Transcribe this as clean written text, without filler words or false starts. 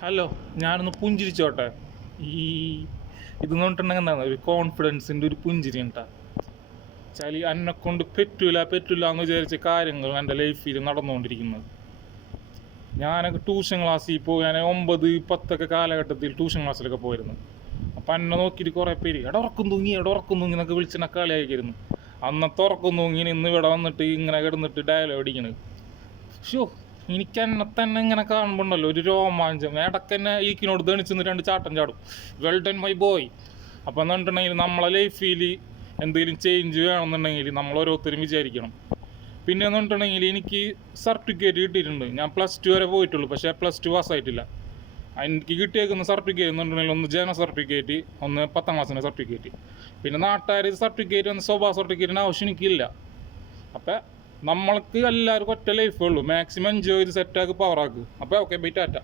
Hello, ഞാനൊന്ന് പുഞ്ചിരിച്ചോട്ടെ. ഈ ഇതെന്ന് പറഞ്ഞിട്ടുണ്ടെങ്കിൽ എന്താണ്, ഒരു കോൺഫിഡൻസിൻ്റെ ഒരു പുഞ്ചിരി ഉണ്ടാ വെച്ചാൽ എന്നെക്കൊണ്ട് പറ്റൂല എന്ന് വിചാരിച്ച കാര്യങ്ങൾ എൻ്റെ ലൈഫിൽ നടന്നുകൊണ്ടിരിക്കുന്നത്. ഞാനൊക്കെ ട്യൂഷൻ ക്ലാസ്സിൽ പോയി, ഞാൻ 9-10 കാലഘട്ടത്തിൽ ട്യൂഷൻ ക്ലാസ്സിലൊക്കെ പോയിരുന്നു. അപ്പം എന്നെ നോക്കിയിട്ട് കുറേ പേര് ഉറക്കം തൂങ്ങി എന്നൊക്കെ വിളിച്ചെന്നെ കളിയാക്കിയിരുന്നു. അന്നത്തെ ഉറക്കം തൂങ്ങി ഇന്ന് ഇവിടെ വന്നിട്ട് ഇങ്ങനെ കിടന്നിട്ട് ഡയലോഗ് അടിക്കണത്. ഷോ, എനിക്ക് എന്നെ തന്നെ ഇങ്ങനെ കാണുമ്പോണ്ടല്ലോ ഒരു രോമാഞ്ചം. ഇടയ്ക്ക് തന്നെ ഈക്കിനോട് ദണിച്ചെന്ന് 2 ചാട്ടം ചാടും. Well done my boy. അപ്പം എന്ന് പറഞ്ഞിട്ടുണ്ടെങ്കിൽ നമ്മളെ ലൈഫിൽ എന്തെങ്കിലും ചേഞ്ച് വേണമെന്നുണ്ടെങ്കിൽ നമ്മൾ ഓരോരുത്തരും വിചാരിക്കണം. പിന്നെ എന്ന് പറഞ്ഞിട്ടുണ്ടെങ്കിൽ എനിക്ക് സർട്ടിഫിക്കറ്റ് കിട്ടിയിട്ടുണ്ട്. ഞാൻ +2 വരെ പോയിട്ടുള്ളൂ, പക്ഷേ +2 പാസ്സായിട്ടില്ല. എനിക്ക് കിട്ടിയേക്കുന്ന സർട്ടിഫിക്കറ്റ് എന്ന് പറഞ്ഞിട്ടുണ്ടെങ്കിൽ ഒന്ന് ജന സർട്ടിഫിക്കറ്റ്, ഒന്ന് 10ാം ക്ലാസ്സിൻ്റെ സർട്ടിഫിക്കറ്റ്. പിന്നെ നാട്ടുകാർ സർട്ടിഫിക്കറ്റ്, ഒന്ന് സ്വഭാവ സർട്ടിഫിക്കറ്റിന് ആവശ്യം എനിക്കില്ല. അപ്പം നമ്മൾക്ക് എല്ലാവർക്കും ഒറ്റ ലൈഫേ ഉള്ളൂ. മാക്സിമം എൻജോയ് ചെയ്ത് സെറ്റാക്ക്, പവറാക്ക്. അപ്പോൾ ഓക്കെ, ബൈ, ടാറ്റ.